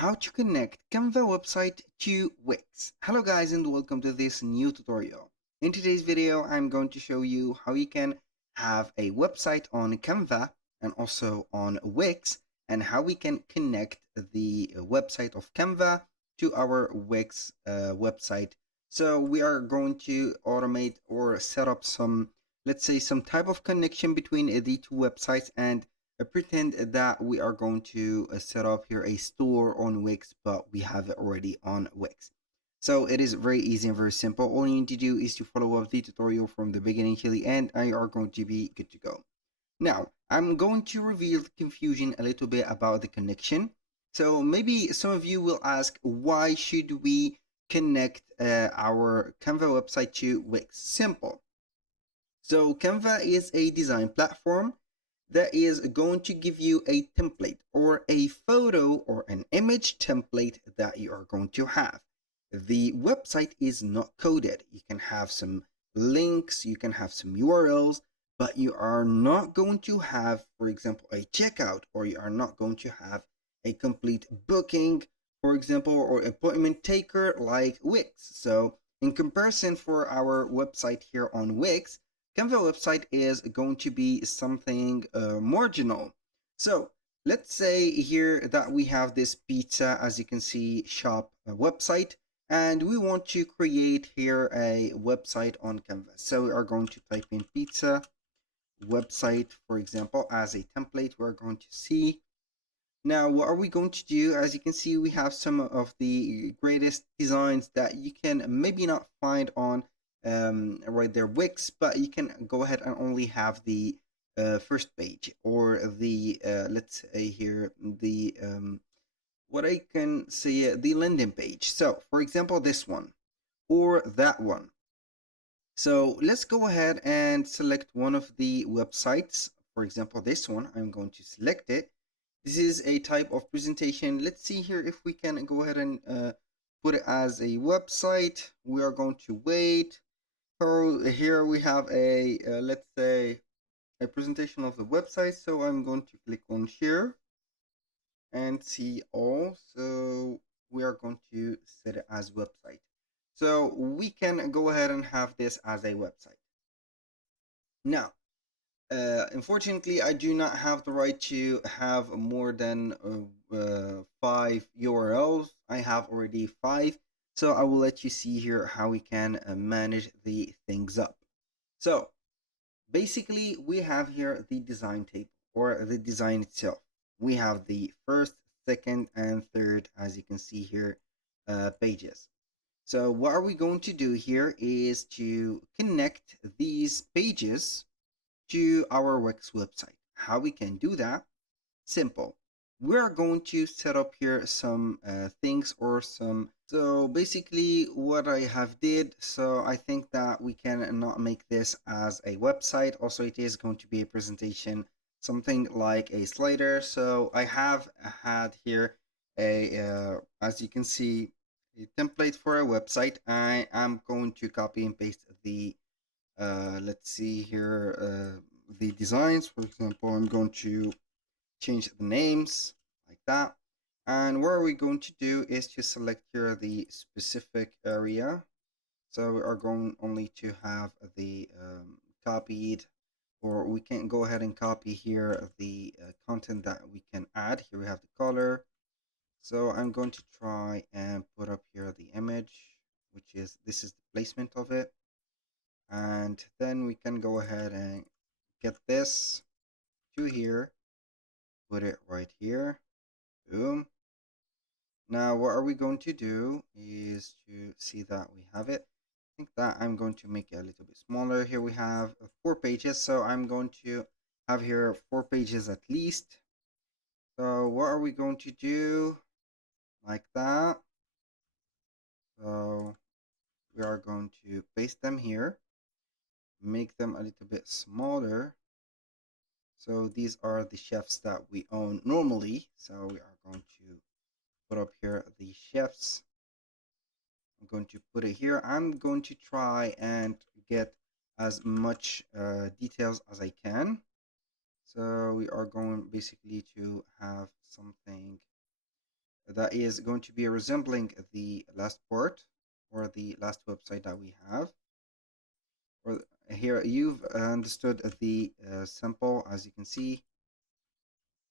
how to connect Canva website to Wix. Hello guys and welcome to this new tutorial. In today's video, I'm going to show you how you can have a website on Canva and also on Wix, and how we can connect the website of Canva to our Wix website. So we are going to automate or set up some, let's say, some type of connection between the two websites, and pretend that we are going to set up here a store on Wix, but we have it already on Wix. So it is very easy and very simple. All you need to do is to follow up the tutorial from the beginning till the end, and you are going to be good to go. Now, I'm going to reveal the confusion a little bit about the connection. So maybe some of you will ask, why should we connect our Canva website to Wix? Simple. So Canva is a design platform that is going to give you a template or a photo or an image template that you are going to have. The website is not coded. You can have some links, you can have some URLs, but you are not going to have, for example, a checkout, or you are not going to have a complete booking, for example, or appointment taker like Wix. So in comparison, for our website here on Wix, Canva website is going to be something marginal. So let's say here that we have this pizza, as you can see, shop website, and we want to create here a website on Canva. So we are going to type in pizza website, for example, as a template. We're going to see. Now, what are we going to do? As you can see, we have some of the greatest designs that you can maybe not find on right there Wix, but you can go ahead and only have the first page, or the let's say here the what I can say, the landing page. So for example, this one or that one. So let's go ahead and select one of the websites. For example, this one. I'm going to select it. This is a type of presentation. Let's see here if we can go ahead and put it as a website. We are going to wait. So here we have a, let's say, a presentation of the website. So I'm going to click on share and see all. So we are going to set it as website. So we can go ahead and have this as a website. Now, unfortunately, I do not have the right to have more than 5 URLs. I have already 5. So I will let you see here how we can manage the things up. So basically, we have here the design table, or the design itself. We have the first, second, and third, as you can see here, pages. So what are we going to do here is to connect these pages to our Wix website. How we can do that? Simple. We are going to set up here some things, or some. So basically what I have did, so I think that we can not make this as a website. Also, it is going to be a presentation, something like a slider. So I have had here a, as you can see, a template for a website. I am going to copy and paste the let's see here, the designs. For example, I'm going to change the names like that. And what we're going to do is to select here the specific area. So we are going only to have the copied, or we can go ahead and copy here the content that we can add. Here we have the color. So I'm going to try and put up here the image, which is, this is the placement of it. And then we can go ahead and get this to here, put it right here, boom. Now what are we going to do is to see that we have it. I think that I'm going to make it a little bit smaller. Here we have 4 pages, so I'm going to have here 4 pages at least. So what are we going to do? Like that. So we are going to paste them here, make them a little bit smaller. So these are the chefs that we own normally. So we are going to put up here the chefs. I'm going to put it here. I'm going to try and get as much details as I can. So we are going basically to have something that is going to be resembling the last part or the last website that we have. Or here you've understood the sample. As you can see,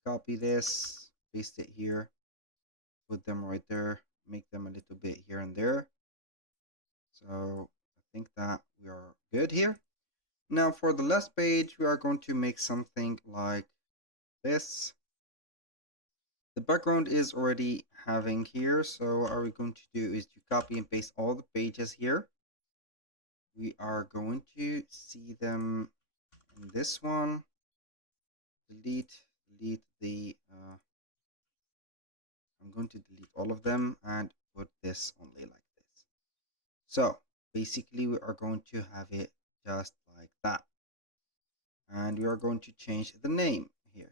copy this, paste it here, put them right there, make them a little bit here and there. So I think that we are good here. Now for the last page, we are going to make something like this. The background is already having here, so what are we going to do is to copy and paste all the pages here. We are going to see them in this one. Delete the I'm going to delete all of them and put this only like this. So basically we are going to have it just like that, and we are going to change the name here.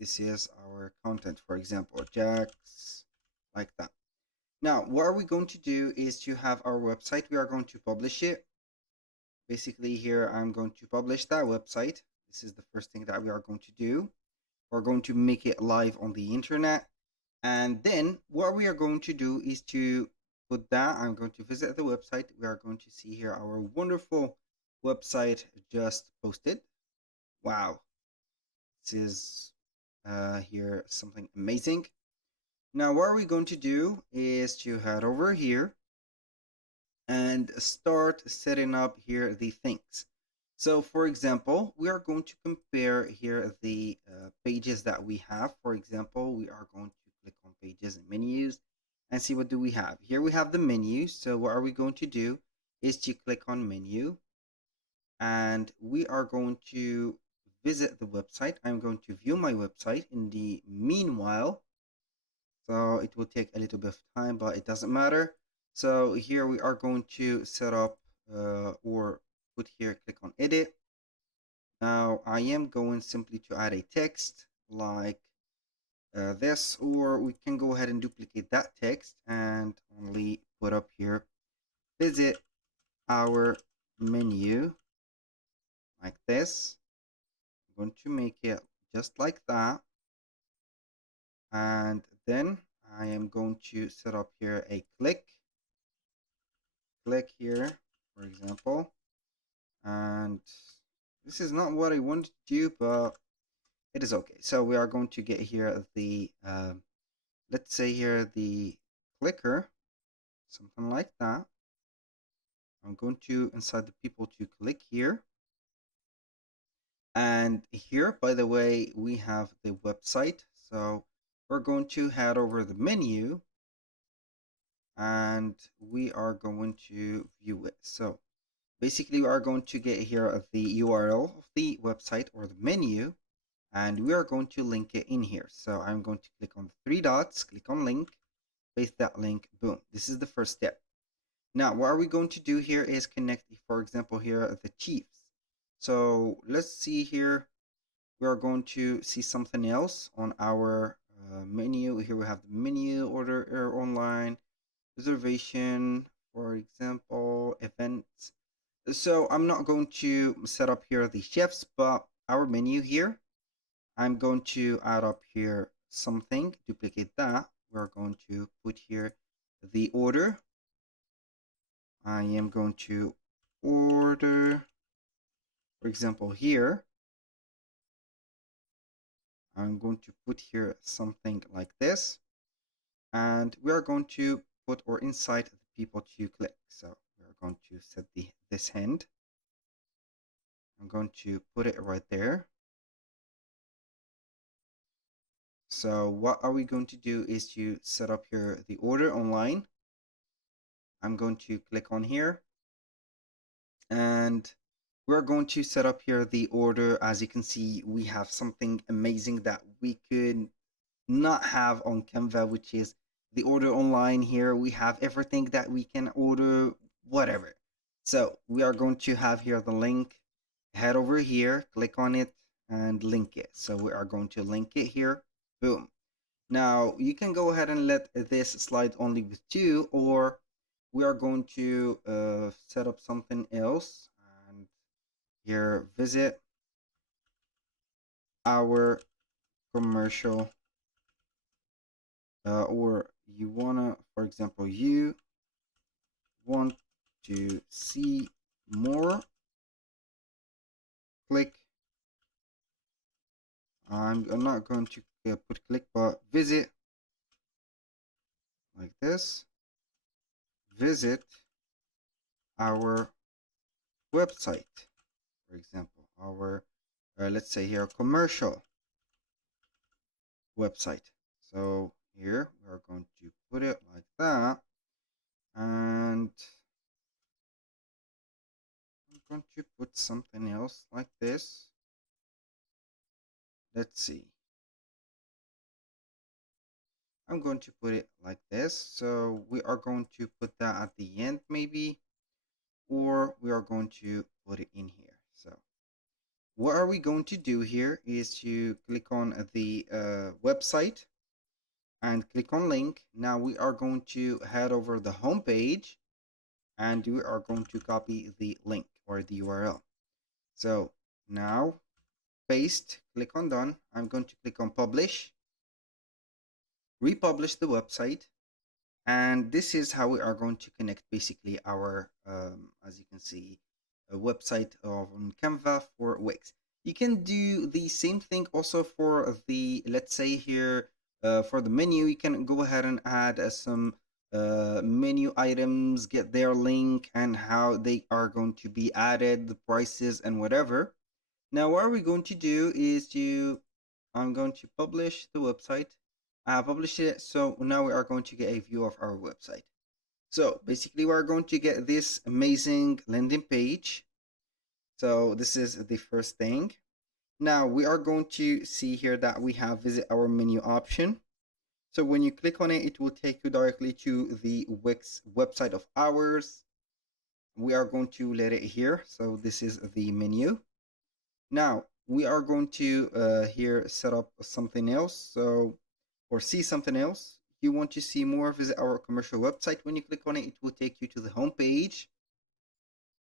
This is our content, for example, Jax, like that. Now what are we going to do is to have our website. We are going to publish it. Basically here I'm going to publish that website. This is the first thing that we are going to do. We're going to make it live on the internet. And then what we are going to do is to put that. I'm going to visit the website. We are going to see here our wonderful website just posted. Wow, this is here something amazing. Now what are we going to do is to head over here and start setting up here the things. So for example, we are going to compare here the pages that we have. For example, we are going to click on pages and menus and see what do we have. Here we have the menu. So what are we going to do is to click on menu, and we are going to visit the website. I'm going to view my website in the meanwhile. So it will take a little bit of time, but it doesn't matter. So here we are going to set up or put here, click on edit. Now I am going simply to add a text like this, or we can go ahead and duplicate that text and only put up here, visit our menu, like this. I'm going to make it just like that. And then I am going to set up here a click here, for example. And this is not what I wanted to do, but it is okay. So we are going to get here the, let's say here the clicker, something like that. I'm going to, inside the people, to click here. And here, by the way, we have the website. So we're going to head over the menu and we are going to view it. So basically we are going to get here the URL of the website or the menu, and we are going to link it in here. So I'm going to click on the three dots, click on link, paste that link, boom. This is the first step. Now what are we going to do here is connect, for example, here the Chiefs. So let's see here, we are going to see something else on our menu. Here we have the menu, order online, reservation, for example, events. So I'm not going to set up here the chefs, but our menu here, I'm going to add up here something, duplicate that. We're going to put here the order. I am going to order, for example, here. I'm going to put here something like this. And we are going to put or inside the people to click. So we're going to set this hand. I'm going to put it right there. So what are we going to do is to set up here the order online. I'm going to click on here and we're going to set up here the order. As you can see, we have something amazing that we could not have on Canva, which is the order online. Here we have everything that we can order, whatever. So we are going to have here the link. Head over here, click on it and link it. So we are going to link it here, boom. Now you can go ahead and let this slide only with two, or we are going to set up something else. And here, visit our commercial or you wanna, for example, you want to see more, click. I'm not going to put click, but visit, like this. Visit our website, for example, our let's say here commercial website. So here we are going to put it like that, and I'm going to put something else like this. Let's see. I'm going to put it like this. So we are going to put that at the end maybe, or we are going to put it in here. So what are we going to do here is to click on the website and click on link. Now we are going to head over the home page and we are going to copy the link or the URL. So now paste, click on done. I'm going to click on publish, republish the website, and this is how we are going to connect basically our as you can see, a website on Canva for Wix. You can do the same thing also for the, let's say here, for the menu. You can go ahead and add some menu items, get their link and how they are going to be added, the prices and whatever. Now what we're going to do is I'm going to publish the website. I published it, so now we are going to get a view of our website. So basically we're going to get this amazing landing page. So this is the first thing. Now we are going to see here that we have visit our menu option. So when you click on it, it will take you directly to the Wix website of ours. We are going to let it here. So this is the menu. Now we are going to here set up something else. So, or see something else. If you want to see more, visit our commercial website. When you click on it, it will take you to the home page.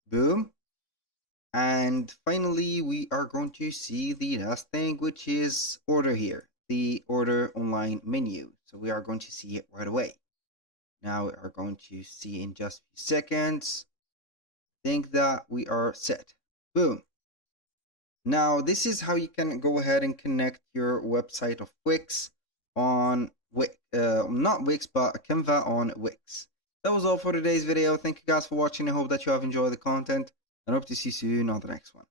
Boom. And finally, we are going to see the last thing, which is order here, the order online menu. So we are going to see it right away. Now we are going to see in just a few seconds. Think that we are set. Boom. Now this is how you can go ahead and connect your website of Wix on Wix, not Wix, but Canva on Wix. That was all for today's video. Thank you guys for watching. I hope that you have enjoyed the content and hope to see you soon on the next one.